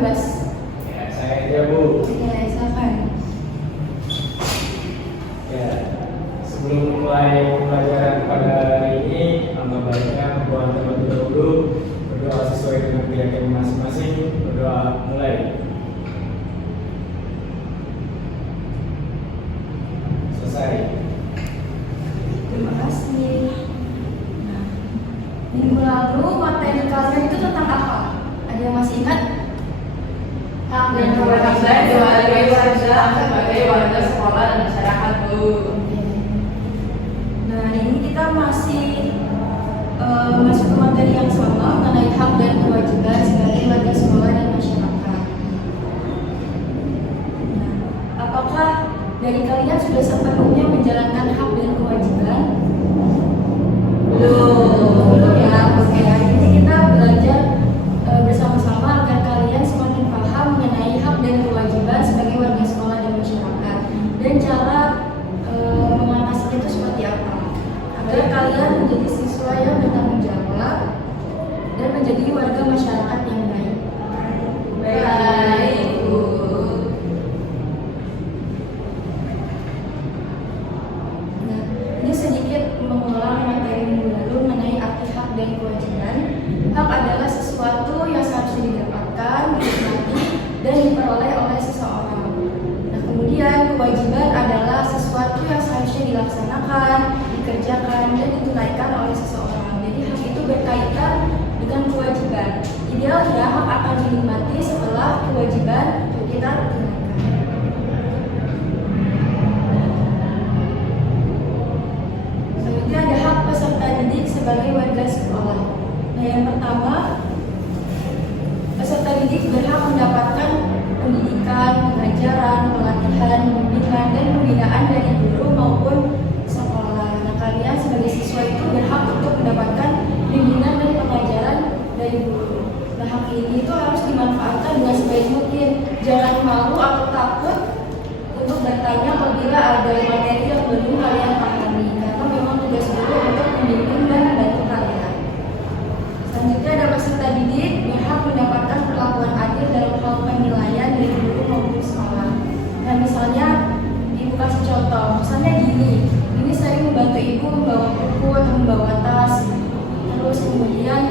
bebas. Ya, saya aja Bu. Ya, silakan. Ya, sebelum mulai pembelajaran pada hari ini, alangkah baiknya buat terlebih dahulu berdoa sesuai dengan keyakinan masing-masing. Berdoa mulai. Selesai. Terima kasih. Nah, minggu lalu materi kalian itu tentang apa? Ada yang masih ingat? Hak dan kewenangan saya sebagai warga sebagai warga sekolah dan masyarakat Bu. Nah, ini kita masih masuk ke materi yang sama mengenai hak dan kewajiban sebagai warga sekolah dan masyarakat. Nah, apakah dari kalian sudah sepenuhnya menjalankan hak dan kewajiban? Belum ya, oke. Ini kita belajar bersama-sama agar kalian semakin paham mengenai hak dan kewajiban sebagai warga sekolah dan masyarakat dan cara mengatasinya itu seperti apa agar kalian menjadi siswa yang bertanggung jawab dan menjadi warga masyarakat yang baik. Baik Bu. Nah, ini sedikit mengulang materi minggu lalu mengenai arti hak dan kewajiban. Hak adalah sesuatu yang seharusnya didapatkan, dinikmati, dan diperoleh oleh seseorang. Nah, kemudian kewajiban adalah sesuatu yang seharusnya dilaksanakan, dikerjakan, dan ditunaikan oleh seseorang. Jadi hak itu berkaitan dengan kewajiban. Idealnya hak akan dinikmati setelah kewajiban kita tunaikan. Selanjutnya ada hak peserta didik sebagai warga sekolah. Nah, yang pertama, peserta didik berhak mendapatkan pendidikan, pengajaran, pelatihan, bimbingan, dan pembinaan dari guru maupun sekolah. Nah, kalian sebagai siswa itu berhak untuk mendapatkan bimbingan dan pengajaran dari guru. Nah, hak ini itu harus dimanfaatkan dengan sebaik mungkin. Jangan malu atau takut untuk bertanya apabila ada materi yang belum kalian pahami, karena memang tugas guru untuk membimbing dan membantu kalian. Selanjutnya ada peserta didik berhak mendapatkan perlakuan adil dalam hal penilaian dari guru maupun sekolah. Nah, misalnya ibu kasih contoh, misalnya gini, ini saya membantu ibu membawa buku atau membawa tas, terus kemudian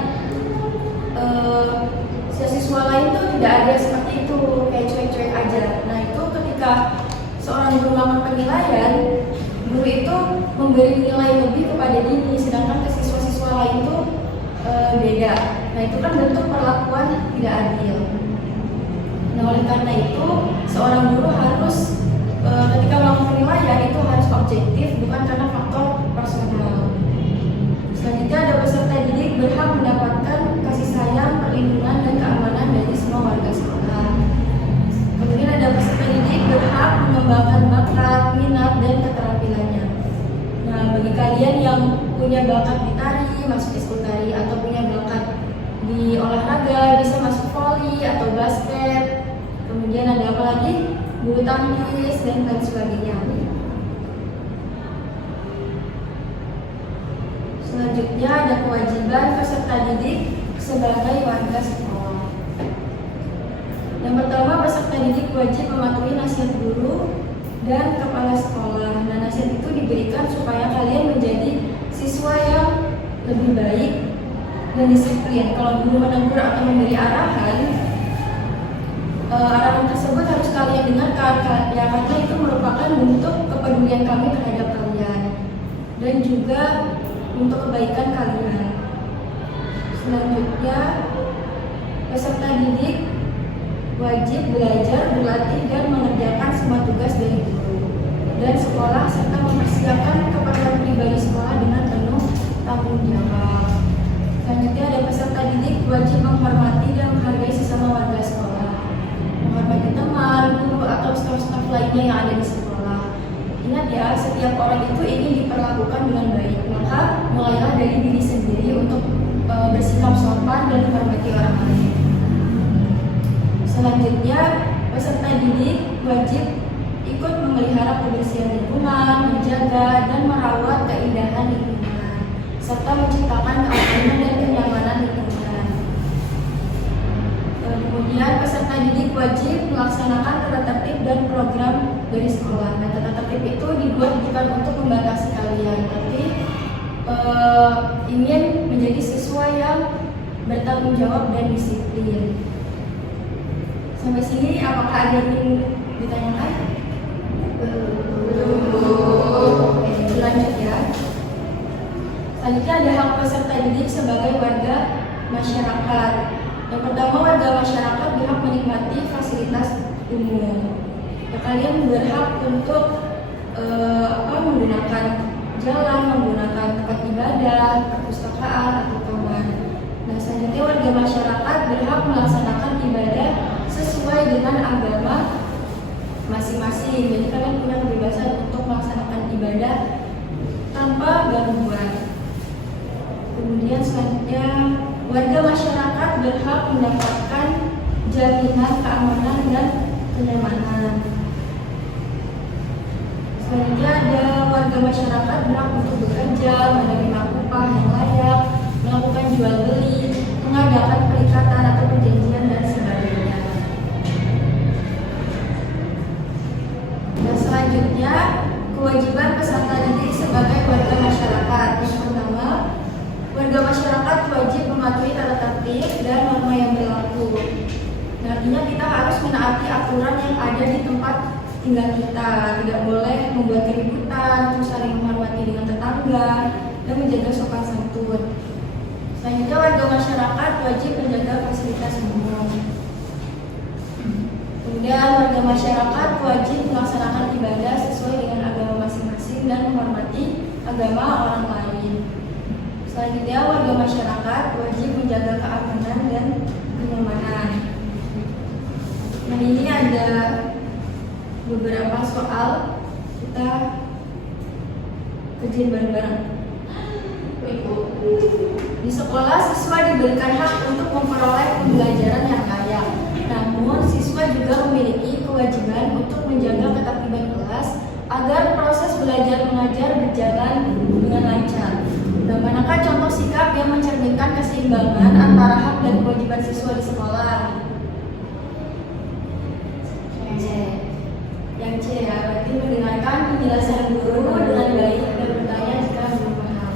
siswa lain tuh tidak ada seperti itu, kayak cuek-cuek aja. Nah, itu ketika seorang guru melakukan penilaian, guru itu memberi nilai lebih kepada dini, sedangkan ke siswa-siswa lain tuh beda. Nah, itu kan bentuk perlakuan tidak adil. Nah, oleh karena itu seorang guru harus ketika melakukan penilaian itu harus objektif, bukan karena faktor personal. Selanjutnya ada peserta didik berhak mendapatkan kasih sayang, perlindungan, dan keamanan dari semua warga sekolah. Kemudian ada peserta didik berhak mengembangkan bakat, minat, dan keterampilannya. Nah, bagi kalian yang punya bakat di tari, masuk eskul tari, atau punya bakat di olahraga, bisa masuk voli atau basket. Kemudian ada apa lagi? Bulu tangkis dan lain sebagainya. Selanjutnya ada kewajiban peserta didik sebagai warga sekolah. Yang pertama, peserta didik wajib mematuhi nasihat guru dan kepala sekolah. Nah, nasihat itu diberikan supaya kalian menjadi siswa yang lebih baik dan disiplin. Kalau guru menegur atau memberi arahan, arahan tersebut harus kalian dengarkan ya, karena itu merupakan bentuk kepedulian kami terhadap kalian dan juga untuk kebaikan kalian. Selanjutnya, peserta didik wajib belajar, berlatih, dan mengerjakan semua tugas dari guru dan sekolah serta mempersiapkan keperluan pribadi sekolah dengan penuh tanggung jawab. Selanjutnya ada peserta didik wajib menghormati dan menghargai sesama warga sekolah, menghormati teman, guru, atau staf-staf lainnya yang ada di sekolah. Ingat ya, setiap orang itu ingin diperlakukan dengan baik, maka mulailah dari diri sendiri untuk bersikap sopan dan menghormati orang lain. Selanjutnya, peserta didik wajib ikut memelihara kebersihan lingkungan, menjaga dan merawat keindahan lingkungan, serta menciptakan keamanan dan kenyamanan lingkungan. Kemudian peserta didik wajib melaksanakan tata tertib dan program dari sekolah. Nah, tata tertib itu dibuat bukan untuk membatasi kalian, tapi ingin menjadi siswa yang bertanggung jawab dan disiplin. Sampai sini apakah ada yang ingin ditanyakan? Oke, lanjut ya. Selanjutnya ada hak peserta didik sebagai warga masyarakat. Yang pertama, warga masyarakat berhak menikmati fasilitas umum. Kalian berhak untuk menggunakan jalan, menggunakan tempat ibadah, perpustakaan, atau taman. Nah, selanjutnya warga masyarakat berhak melaksanakan ibadah sesuai dengan agama masing-masing. Jadi kalian punya kebebasan untuk melaksanakan ibadah tanpa gangguan. Kemudian selanjutnya warga masyarakat berhak mendapatkan jaminan keamanan dan kenyamanan. Selanjutnya ada warga masyarakat berhak untuk bekerja, menerima upah yang layak, melakukan jual beli, mengadakan perikatan atau perjanjian dan sebagainya. Dan selanjutnya kewajiban peserta didik sebagai warga masyarakat. Yang pertama, warga masyarakat wajib mematuhi tata tertib dan norma yang berlaku. Nah, artinya kita harus menaati aturan yang ada di tempat tinggal kita. Tidak boleh membuat keributan, terus saling menghormati dengan tetangga, dan menjaga sopan santun. Selanjutnya warga masyarakat wajib menjaga fasilitas umum. Kemudian warga masyarakat wajib melaksanakan ibadah sesuai dengan agama masing-masing dan menghormati agama orang lain. Selanjutnya warga masyarakat wajib menjaga keamanan dan kenyamanan. Nah, ini ada beberapa soal, kita kerjain bareng-bareng. Di sekolah, siswa diberikan hak untuk memperoleh pembelajaran yang layak. Namun, siswa juga memiliki kewajiban untuk menjaga ketertiban kelas agar proses belajar mengajar berjalan dengan lancar. Dan manakah contoh sikap yang mencerminkan keseimbangan antara hak dan kewajiban siswa di sekolah? Yang C ya, berarti mendengarkan penjelasan guru dengan baik dan bertanya jika belum paham.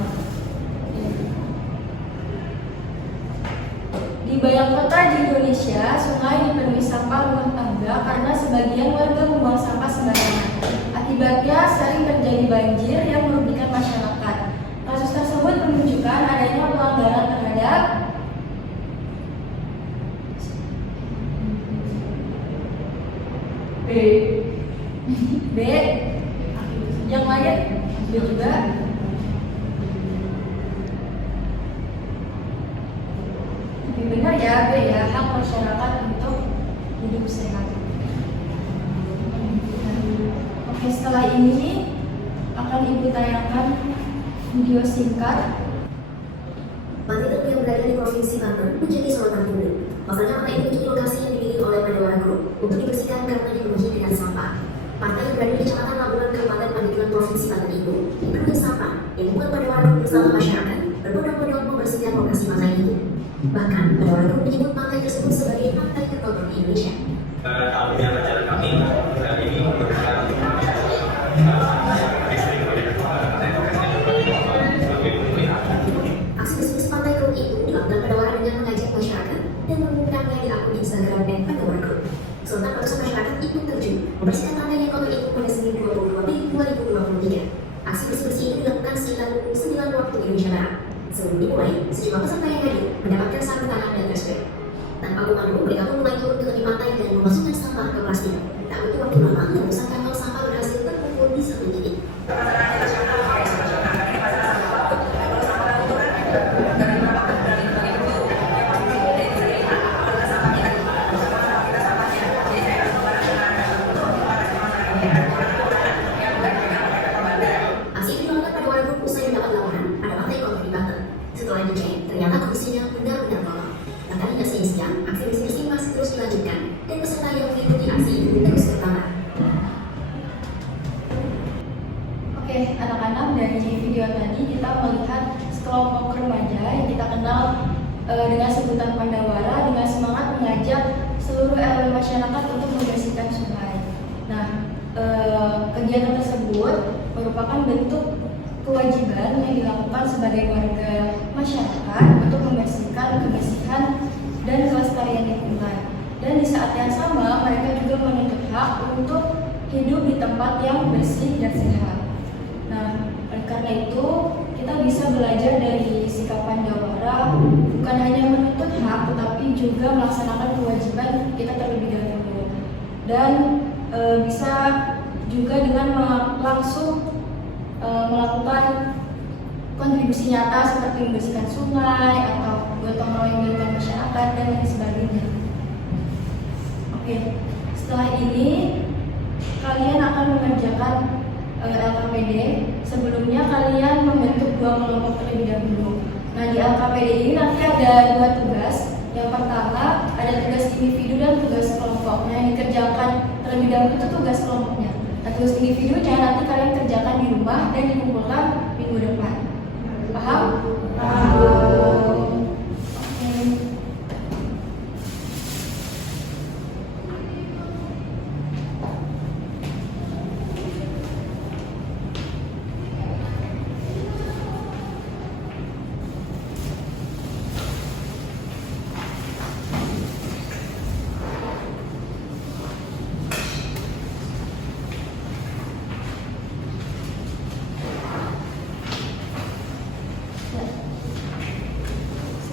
Di banyak kota di Indonesia, sungai dipenuhi sampah rumah tangga karena sebagian warga membuang sampah sembarangan. Akibatnya sering terjadi banjir yang merugikan masyarakat. Kasus tersebut menunjukkan adanya pelanggaran terhadap B. Yang lain B juga. Lebih benar ya B ya, hak masyarakat untuk hidup sehat. Oke, setelah ini akan Ibu tayangkan video singkat. Pantai yang berada di Provinsi Banten menjadi sorotan publik. Pasalnya pantai ini menjadi lokasi yang dimiliki oleh Madawara Group untuk dibersihkan karena dipenuhi dengan sampah. Pantai yang berada di Kecamatan Labuan, Kabupaten Pandeglang, Provinsi Banten itu dipenuhi sampah yang membuat Madawara Group bersama masyarakat berbondong-bondong membersihkan lokasi pantai itu. Bahkan Madawara Group menyebut pantai tersebut sebagai pantai terkotor di Indonesia. Alhamdulillah acara kami hari ini memberikan aksi bersih pantai Group itu dilakukan Madawara dengan mengajak masyarakat dan mengundangnya di akun Instagram Madawara Group. Sontak ratusan masyarakat ikut terjun membersihkan pantai yang kotor itu pada Senin 22 Mei 2023. Aksi bersih ini dilakukan sekitar pukul 9 waktu Indonesia Barat. Sebelum dimulai, sejumlah peserta yang hadir mendapatkan sarung tangan dan respect. Tanpa pemandu, mereka pun mulai turun ke tepi pantai dan memasukkan sampah ke plastik. Tak butuh waktu lama, ratusan kantong sampah berhasil terkumpul di satu titik. Aksi ini dilakukan pada warga usai mendapat laporan ada pantai kotor di Banten. Setelah dicek, ternyata kondisinya benar-benar kotor. Bahkan hingga siang, aksi bersih-bersih masih terus dilanjutkan dan peserta yang mengikuti aksi ini terus bertambah. Oke, anak-anak, dari video tadi kita melihat sekelompok remaja yang kita kenal dengan sebutan Pandawara dengan semangat mengajak seluruh elemen masyarakat untuk membersihkan sungai. Nah, kegiatan tersebut merupakan bentuk kewajiban yang dilakukan sebagai warga masyarakat untuk membersihkan kebersihan dan kelestarian lingkungan. Dan di saat yang sama mereka juga menuntut hak untuk hidup di tempat yang bersih dan sehat. Nah, oleh karena itu kita bisa belajar dari sikap Pandawara, bukan hanya menuntut hak tetapi juga melaksanakan kewajiban kita terlebih dahulu. Dan bisa juga dengan langsung melakukan kontribusi nyata seperti membersihkan sungai atau gotong royong dengan masyarakat dan lain sebagainya. Oke, setelah ini kalian akan mengerjakan LKPD. Sebelumnya kalian membentuk 2 kelompok terlebih dahulu. Nah, di LKPD ini nanti ada 2 tugas. Yang pertama ada tugas individu dan tugas kelompok. Nah, yang dikerjakan terlebih dahulu itu tugas kelompoknya. Nah, tugas individunya nanti kalian kerjakan di rumah dan dikumpulkan minggu depan. Paham? Paham.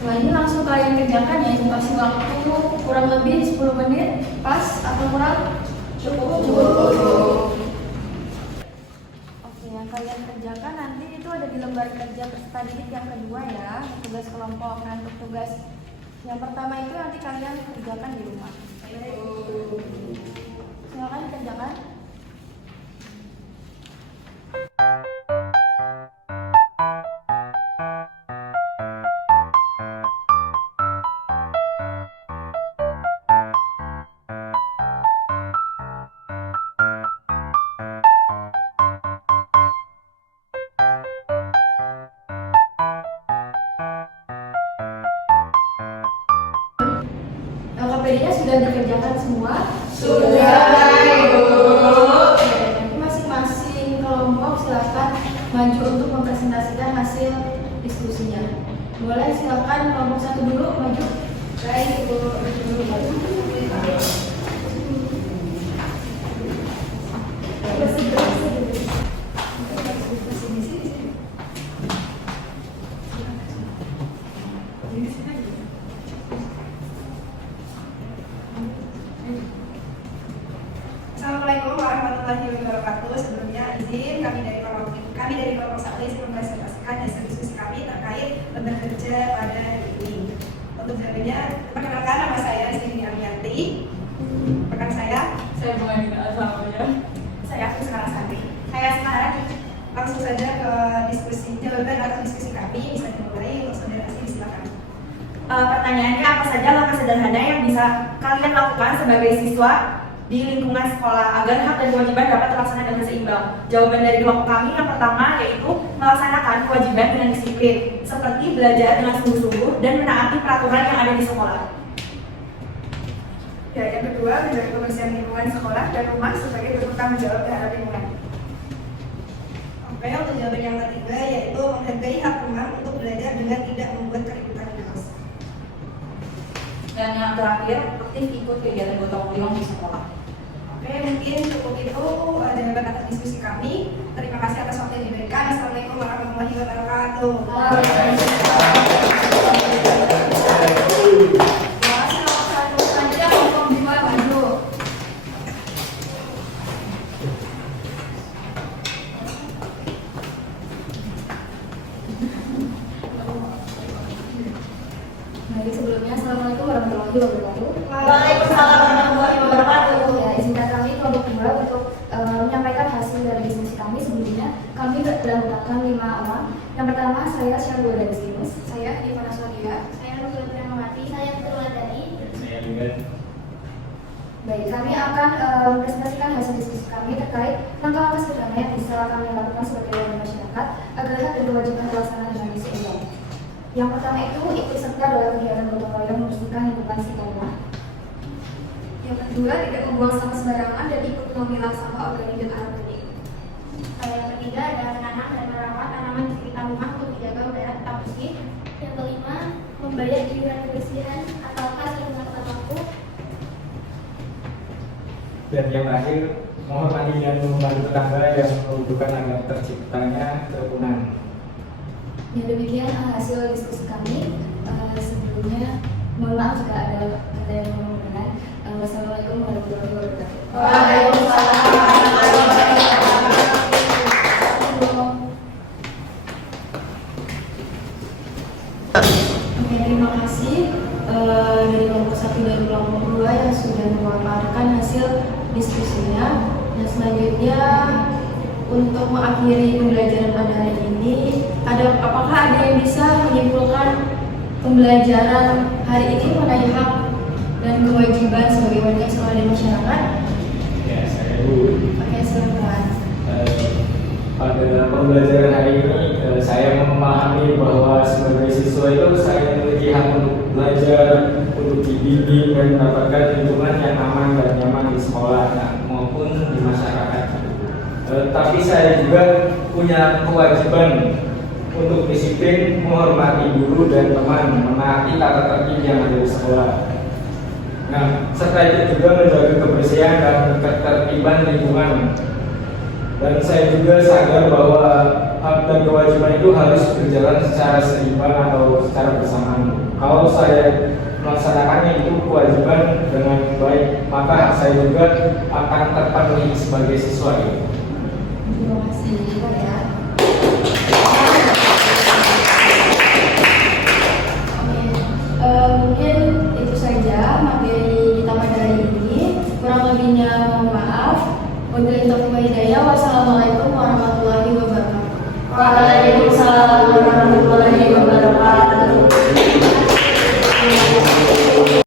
Setelah ini langsung kalian kerjakan ya, dikasih waktu kurang lebih 10 menit, pas atau kurang? Cukup. Oke, yang kalian kerjakan nanti itu ada di lembar kerja peserta didik yang kedua ya, tugas kelompok. Nah, untuk tugas yang pertama itu nanti kalian kerjakan di rumah. Silakan dikerjakan. LKPD-nya sudah dikerjakan semua? Sudah, Ibu. Oke, nanti masing-masing kelompok silakan maju untuk mempresentasikan hasil diskusinya. Boleh silakan kelompok 1 dulu maju. Baik, Ibu. Assalamualaikum warahmatullahi wabarakatuh. Sebelumnya izin kami dari kelompok 1 izin mempresentasikan hasil diskusi kami terkait lembar kerja pada hari ini. Untuk jawabnya, perkenalkan nama saya Siti Amianti. Rekan saya Bunga Dina Asalnya. saya Agus Sarasari. Saya sekarang langsung saja ke diskusi jawaban atau diskusi kami bisa dimulai. Untuk saudara silakan. Pertanyaannya, apa saja langkah sederhana yang bisa kalian lakukan sebagai siswa di lingkungan sekolah agar hak dan kewajiban dapat terlaksana dengan seimbang? Jawaban dari kelompok kami yang pertama yaitu melaksanakan kewajiban dengan disiplin, seperti belajar dengan sungguh-sungguh dan menaati peraturan yang ada di sekolah. Ya, yang kedua menjaga kebersihan lingkungan sekolah dan rumah sebagai bentuk tanggung jawab terhadap lingkungan. Oke, untuk jawaban yang ketiga yaitu menghargai hak rumah untuk belajar dengan tidak membuat keributan di kelas. Dan yang terakhir, aktif ikut kegiatan gotong royong di sekolah. Oke, mungkin cukup itu jawaban atas diskusi kami. Terima kasih atas waktu yang diberikan. Assalamualaikum warahmatullahi wabarakatuh. Baik, sebelumnya Assalamualaikum warahmatullahi wabarakatuh. Waalaikumsalam warahmatullahi wabarakatuh. Ya, izinkan kami kelompok 2 untuk menyampaikan hasil dari diskusi kami. Sebelumnya kami beranggotakan 5 orang. Yang pertama saya Syarul Danistinus, saya Ivana Sodia, saya Nurul Pramawati, saya Fitrul Adani. Saya juga. Baik, kami akan mempresentasikan hasil diskusi kami terkait langkah-langkah sederhana yang bisa kami lakukan sebagai warga masyarakat agar hak dan kewajiban terlaksana dengan seimbang. Yang pertama itu ikut serta dalam kegiatan gotong royong membersihkan lingkungan sekitar rumah. Yang kedua, tidak membuang sampah sembarangan dan ikut memilah sampah organik dan anorganik. Yang ketiga adalah menanam dan merawat tanaman di sekitar rumah untuk menjaga udara tetap bersih. Yang kelima, membayar iuran kebersihan atau kas yang tepat waktu. Dan yang terakhir, menghormati dan membantu tetangga yang membutuhkan agar terciptanya kerukunan. Yang demikian hasil diskusi kami. Sebelumnya, mohon maaf jika ada kata yang kurang berkenan. Wassalamualaikum warahmatullahi wabarakatuh. Oke, terima kasih dari kelompok 1 dan kelompok 2 yang sudah memaparkan hasil diskusinya. Dan selanjutnya untuk mengakhiri pembelajaran pada hari ini, apakah ada yang bisa menyimpulkan pembelajaran hari ini mengenai hak dan kewajiban sebagai warga Islam dan masyarakat? Ya, saya dulu. Oke, silakan. Pada pembelajaran hari ini, saya memahami bahwa sebagai siswa itu saya memiliki hak untuk belajar, untuk dibimbing dan mendapatkan lingkungan yang aman dan nyaman di sekolah maupun di masyarakat. Tapi saya juga punya kewajiban untuk disiplin, menghormati guru dan teman, menaati tata tertib yang ada di sekolah. Nah, serta itu juga menjaga kebersihan dan ketertiban lingkungan. Dan saya juga sadar bahwa hak dan kewajiban itu harus berjalan secara seimbang atau secara bersamaan. Kalau saya melaksanakannya itu kewajiban dengan baik, maka saya juga akan terpenuhi sebagai siswa itu. Terima kasih ya. Mungkin itu saja materi kita pada hari ini. Kurang lebihnya mohon maaf. Wabillahi taufiq wal hidayah. Wassalamualaikum warahmatullahi wabarakatuh. Waalaikumsalam warahmatullahi wabarakatuh.